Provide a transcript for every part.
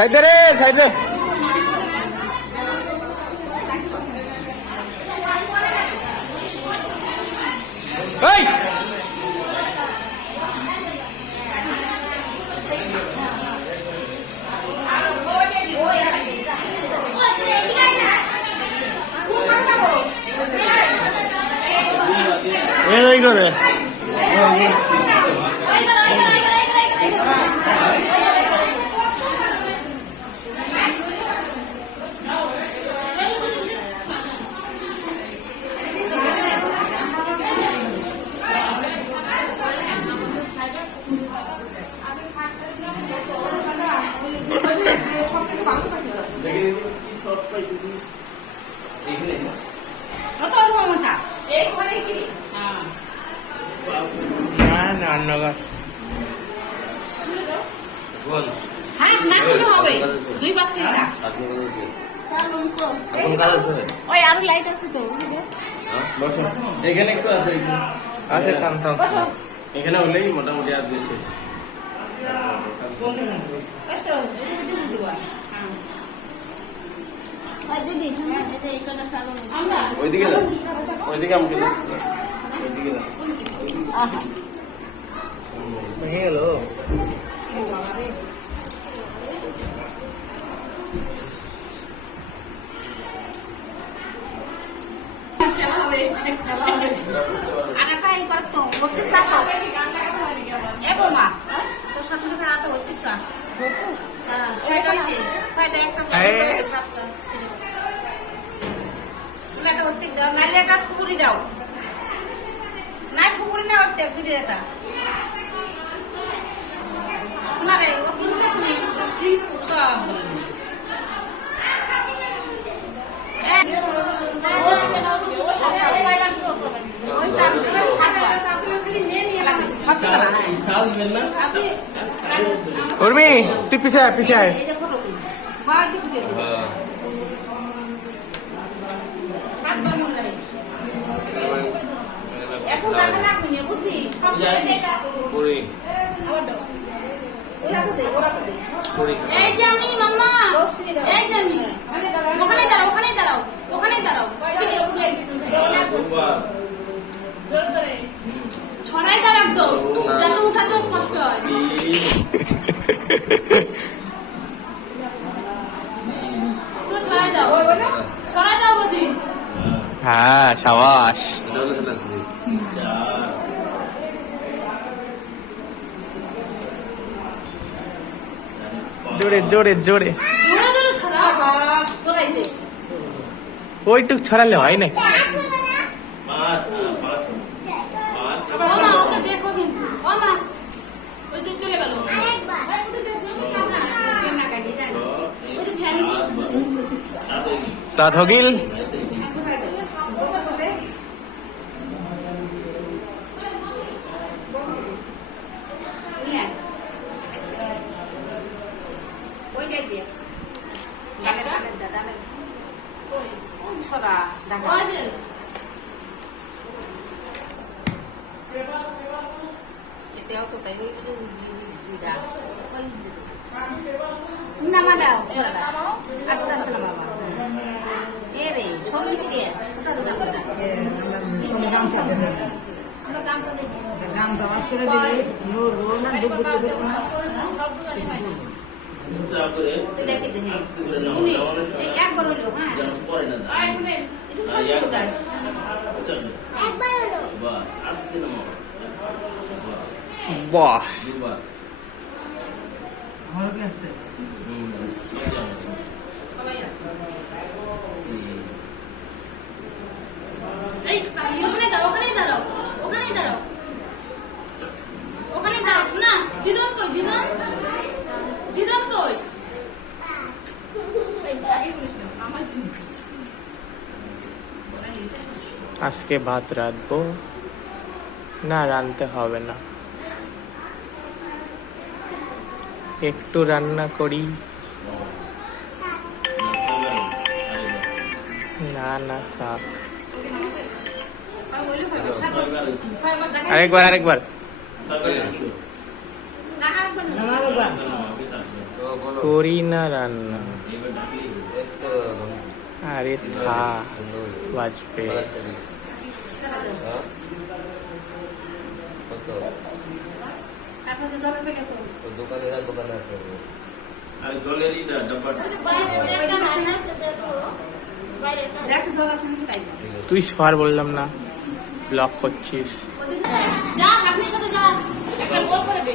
Side দে রে, side দে। এই এই করে এখানে একটু আছে আছে থাম থাম এখানে হলেই মোটামুটি আর বেশি ওইদিকে ওইদিকে আমাকে ওইদিকে ভেঙে গেল দাও না সুপুরি না ওর দিদি এটা শোনা রে ও পুরুষ তুমি উর্মি তুই পিছিয়ে আয়, পিছিয়ে আয়। এই যে আমি মাম্মা এই যে আমি ওখানে দাঁড়াও ওখানে দাঁড়াও ওখানে দাঁড়াও ছড়াই দাও একদম যাতে উঠাতে কষ্ট হয় পুরো ছড়াই দাও বদি হ্যাঁ সাবাস জোরে জোরে জোরে ওইটুক ছড়ালে হয় না साथ हो गिल নামা দাও আস্তে আস্তে নামা এ রে ছবি দিয়ে ওটা তো দাও না আমরা গামছা দিয়ে গামছা ওয়াশ করে দিলে রোল না ডুব বুঝতে দেব না চা করে দেখে দেখে উনি এই একবার হলো হ্যাঁ পরে না একটু সরে একবার হলো বাস আস্তে নামা বাহ দুবার আমার কি আসছে এই ওখানে দাঁড়াও ওখানে দাঁড়াও ওখানে দাঁড়াও ওখানে দাঁড়াও শোনা দিদন কই দিদন দিদন কই আজকে ভাত রাঁধবো না, রাঁধতে হবে না, একটু রান্না করি। না না থাক, আরেকবার আরেকবার। আমার করি না রান্না। এবার ডাকলি আরে থা বাজবে। তারপর যে জলের প্যাকেট দোকানে আছে আর জলের ইটা ডাব্বাটা দেখ জল আছে নাকি তাই তুই সর বললাম না, ব্লক করছিস। যা কাকির সাথে যা একটা গোল করে দে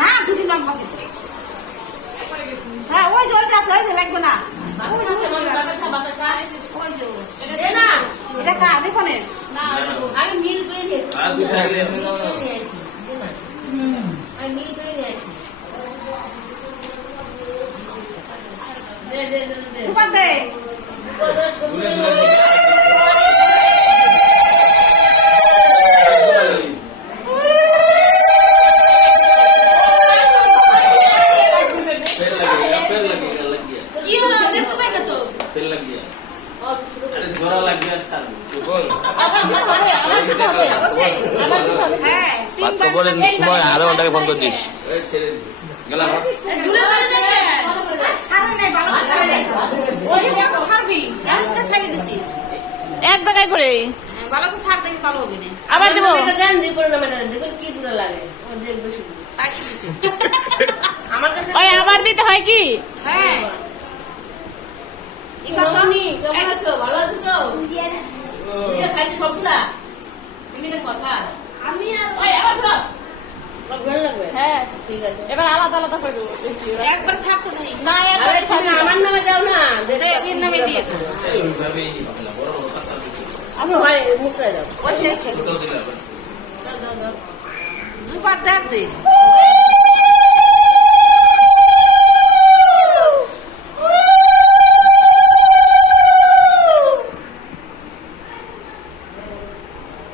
না দুটি লম্বা খেতে হ্যাঁ ওই জলটা আছে ওই যে লাগবে না ওই যে বাতাসা বাতাসা ওই যে দে না এটা কা দেখো নে না আমি মিল করে নিয়ে আর দুটো দিলে মিল করে নিয়ে আসি দে না আমি মিল করে নিয়ে আসি দে দে দে দে সুপার দে ওদের সবুজ तेल लगेगा लग गया কি হলো দেখতে পাই না তো तेल लग गया और शुरू अरे जोरा लग गया अच्छा বল আবার কি হবে আবার কি হবে আবার কি হবে হ্যাঁ পাত্র করে সময় আধা ঘন্টাকে ফোন করে দিস ए ছেড়ে দে গেলাম দূরে চলে যাবে সারা নাই ভালো ওই তো সারবি এমনটা ছাড়িয়ে দিছিস এক জায়গায় করে ভালো তো সার দেখি ভালো হবে না আবার দেবো এটা দেন রিপোর্ট নামে দেখুন কি সুন্দর লাগে ও দেখবে শুধু তাই দিছি আমার কাছে ওই আবার দিতে হয় কি হ্যাঁ মামনি কেমন আছো ভালো আছো তো যে খাইছো সবগুলা এখানে কথা আমি আর ওই আবার ঘুরো আমার ঘুরে লাগবে হ্যাঁ ঠিক আছে এবার আলাদা আলাদা করে দেবো একবার ছাড়তে দিই না আরে তুমি আমার নামে যাও না এর নামে দিয়ে দাও। এই ওইভাবে এই পাকলা বড় বড় পাতা আমি হয় মুছাই দাও ওই সেই ছোট দিলা দাও দাও দাও সুপার দাঁত দে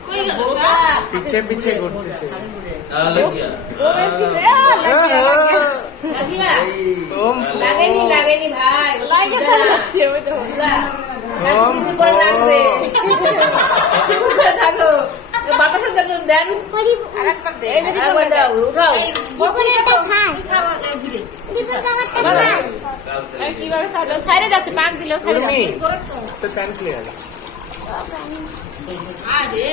কই গেল সব পিছে পিছে ঘুরতেছে। हां लग गया লাগিয়া ওম লাগেনি ভাই লাগে চলে যাচ্ছে ওই তো ওম করে লাগবে চুপ করে থাকো বাতাসের জন্য দেন আরেকবার দে আরেকবার দাও উঠাও বকুলটা খাস সারা ভিড়ে काल से কিভাবে সাইডে সাইডে যাচ্ছে পাক দিলেও সাইডে তুমি যাচ্ছে করে তো তো প্যান ক্লিয়ার। আরে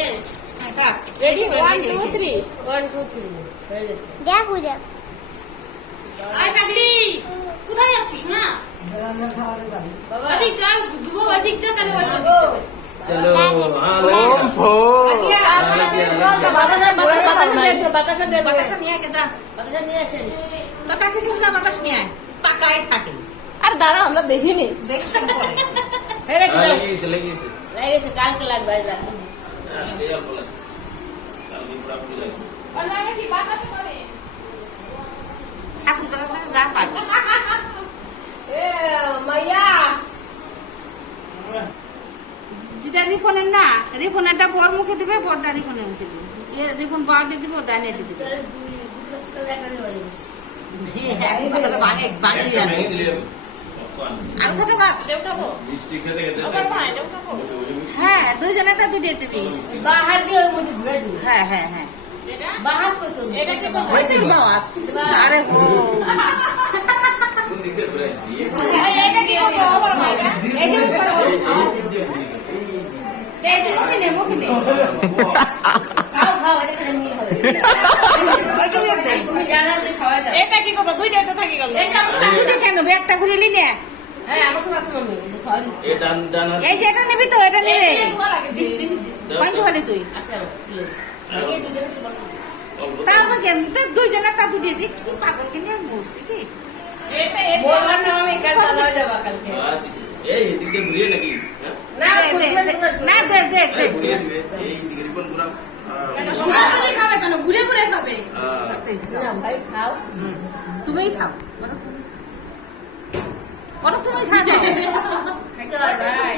হ্যাঁ কাট রেডি 1 2 3 1 2 3 হয়ে গেছে আই পাগলি কোথায় যাচ্ছিস না বাবা ওদিক যা দুবো ওদিক যা তাহলে ওই चलो हां लग ওম गया ভো বাতাসা দিয়ে বাতাসা নিয়ে আগে যা বাতাসা নিয়ে আসেন তো কাকে কিছু না বাতাস নিয়ে আয় তাকায় থাকে আর দাঁড়া আমরা দেখিনি দেখছ পরে হয়ে গেছে দাও लगी से লেগেছে কালকে লাগবে যা ये बोला काल भी पूरा पूरा लगी আর লাগে কি বাতাস করে ঠাকুর করে যা পারবে এ মাইয়া যেটা রিফনের না রিফনেরটা বর মুখে দিবে বরটা রিফনের মুখে দিবে এ রিফন বাগে দিবে ওটা নিয়ে দিবে তাহলে দুই দুটো একটা নিয়ে যাবে ভাঙে ভাঙে नहीं दिले कौन আর ছোট কাপ এটা উঠাবো मिष्टी खेते खेते আবার মা এটা উঠাবো বসে বসে মিষ্টি হ্যাঁ দুইজনে তো দুটো দিবি বাহার দিয়ে ওই মধ্যে ঘুরে দিবি হ্যাঁ হ্যাঁ হ্যাঁ এটা বাহার কই তো এটা কি করবো? ওই তোর বাবা আরে হো কোন দিকে ঘুরে দিয়ে এটা কি করবো আবার মা এটা এইটা করো এইটা মুখে নে মুখে নে খাও খাও এটা করে নিয়ে হবে ওইটা দে তুমি জানো যে খাওয়া যাবে এটা কি করবো দুইটাই তো থাকি গেল এই যে আমার দুটো কেন ব্যাগটা ঘুরিলি নে হ্যাঁ আমার তো আছে মাম্মি এই যে খাওয়া দিচ্ছি ये डान डान এই যে এটা নিবি তো এটা নিবি দিস দিস দিস কত খালি তুই আচ্ছা ছিল আগে দুজনে সমান তারপর কেন তো দুইজনে তা দুটো দি কি পাগল কিনে বসে কি বললাম না আমি কাল চালা হয়ে যাবা কালকে এই দিকে ঘুরিয়ে নাকি না না দেখ দেখ এই ঘুরিয়ে দিবে এই দিকে রিপন পুরা সোজাসুজি খাবে কেন ঘুরে ঘুরে খাবে হ্যাঁ না ভাই খাও তুমিই খাও বলো তুমি খাবে খাইতে হয় ভাই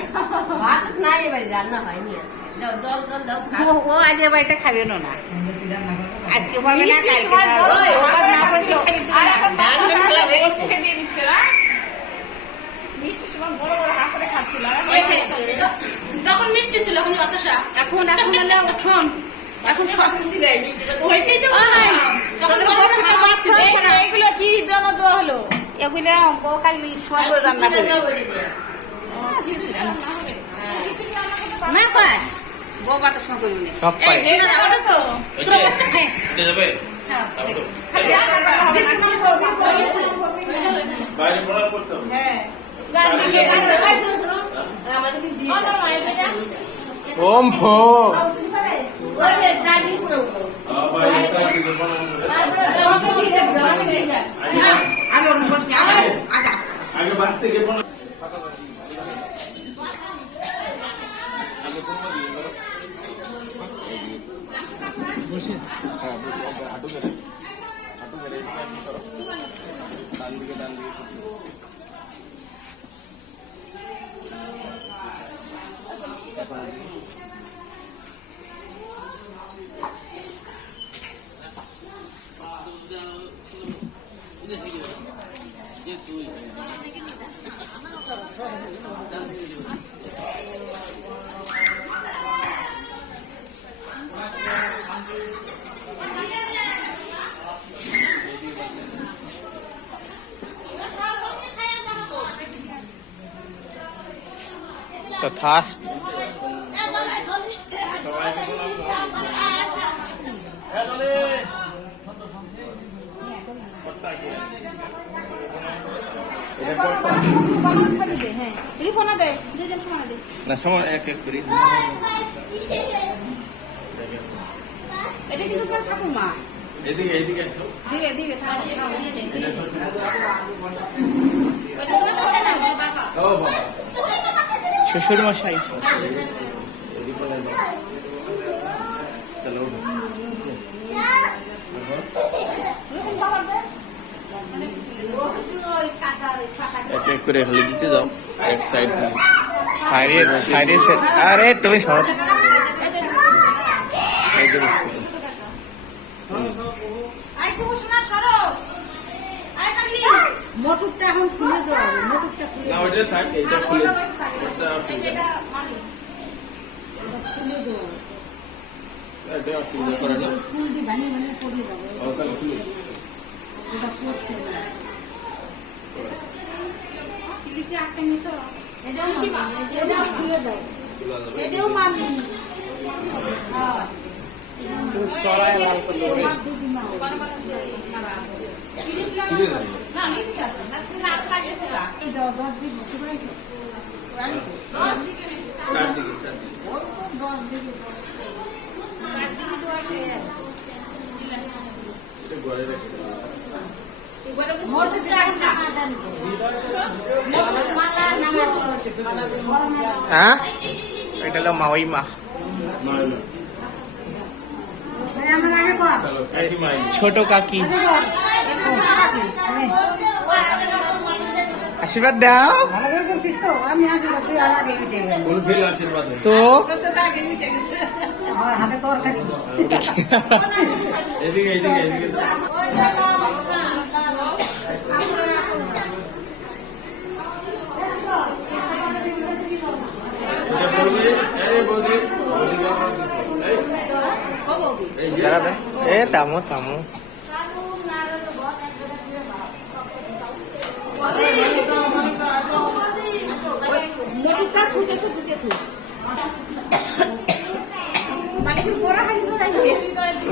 ভাত নাই এবারে রান্না হয়নি আজকে দাও জল জল দাও খাও ও আজ এ বাড়িতে খাবে না আজকে হবে না কালকে ওই, আবার না করে খাবি তুমি না। ধান খেলা হয়ে গেছে মুখে দিয়ে দিচ্ছে না মিষ্টি সময় বড় বড় হাত করে খাচ্ছিল আর তখন মিষ্টি ছিল এখন বাতাসা এখন হলে উঠুন এখন সব খুশি গাই মিষ্টি ওইটাই তো তখন বড় বড় হাত ছিল এইগুলো কি জন্য দেওয়া হলো এগুলো বউ কালি সময় করে রান্না করে না পায় বউ বাটার সময় করবি না সব পায় ওটা তো এই যে, দিয়ে যাবে? তারপর তো। বাইরে পড়া করতে হবে। ওম ভো বাইরে সাইড দিয়ে আগে বাস থেকে পড়া তথাস্ত না সময় এক এক করে এটা কিন্তু ঠাকুমা এদিকে এদিকে একটু দিবে দিবে ও বাবা শ্বশুর মশাই চলো এক এক করে খালি দিতে যাও এক সাইড থেকে সাইডে আরে তুমি সর মোটরটা এখন খুলে দেওয়া হবে মোটরটা খুলে না ওইটা থাক এটা খুলে এটা খুলে এটা খুলে করে না ফুল দিয়ে বানিয়ে বানিয়ে পরিয়ে দেবো ও তাহলে খুলে ওটা পুরো খুলে দেবো কিলিতে আটকে নিত এটাও খুলে দাও এটাও মামি চড়ায় লাল করলে খুলে দাও চারদিকে এটা ঘরে রেখে দাও হ্যাঁ এটা হলো মাওই মা মারলো চলো একই মাইল ছোট কাকি আশীর্বাদ দাও আমি আসবো তুই আমাকে উঠে গেল ফুল ফিল আশীর্বাদ দেন। তো হাতে তোর খাচ্ছি এদিকে এদিকে এদিকে এটা বৌদি এই বৌদি এই যে দাঁড়া দে এ তামো তামো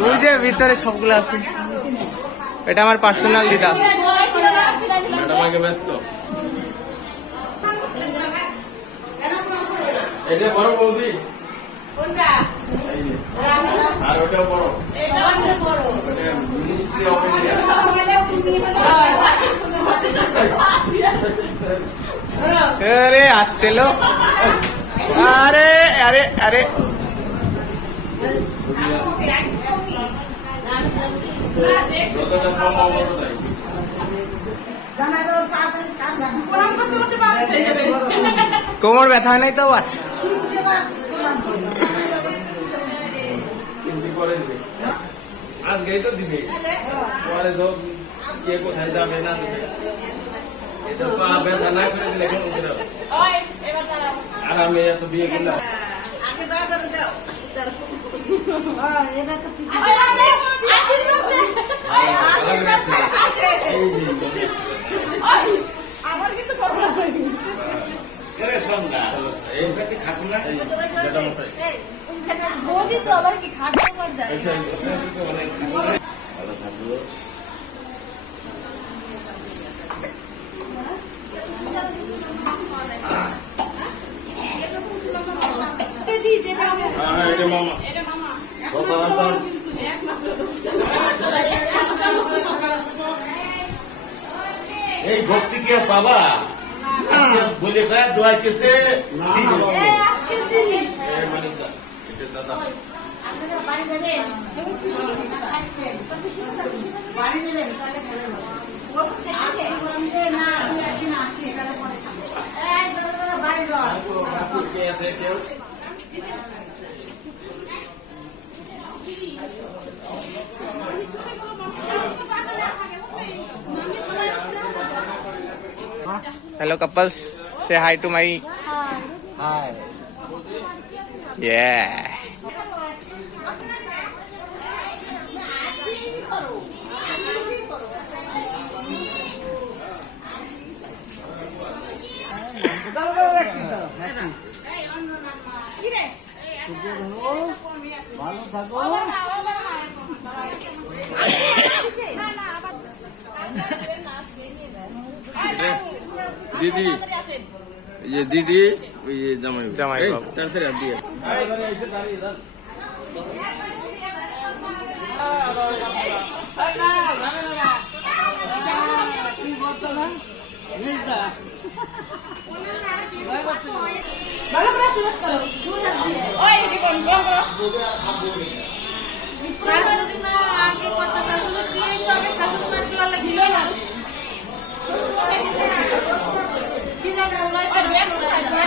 ওই যে ভিতরে সবগুলো আছে এটা আমার পার্সোনাল দিদা ম্যাডাম আগে ব্যস্ত এটা বড় বৌদি এই যে। আর ওটাও বড় ওটা মিনিস্ট্রি অফ ইন্ডিয়া আরে আসছিল আরে আরে আরে যতটা সম্ভব ততটাই কোমর ব্যথা হয় নাই তো আবার চিন্তি করে দিবে আজকেই তো দিবে পরে তো কে কোথায় যাবে না দিবে এটা পা ব্যথা না করে দিলে কেমন করে হবে? আর আমি এত বিয়ে করলাম এটা তো ঠিক আলাদা রাখতে হবে। আমার কিন্তু করোনা হয়নি। বৌদি তো আবার কি খাদ্য যায়। এটা মামা এটা মামা এই ভক্তি কে পাবা বলে কয়া দোয়া কেসে Hello couples, say hi to my. Hi. Yeah. দিদি ये दीदी ये जमाई জামাই এই, বাবু। তাড়াতাড়ি আর দিয়ে ভালো করে শুরু করো। ওই জীবন জল করো। কি জানো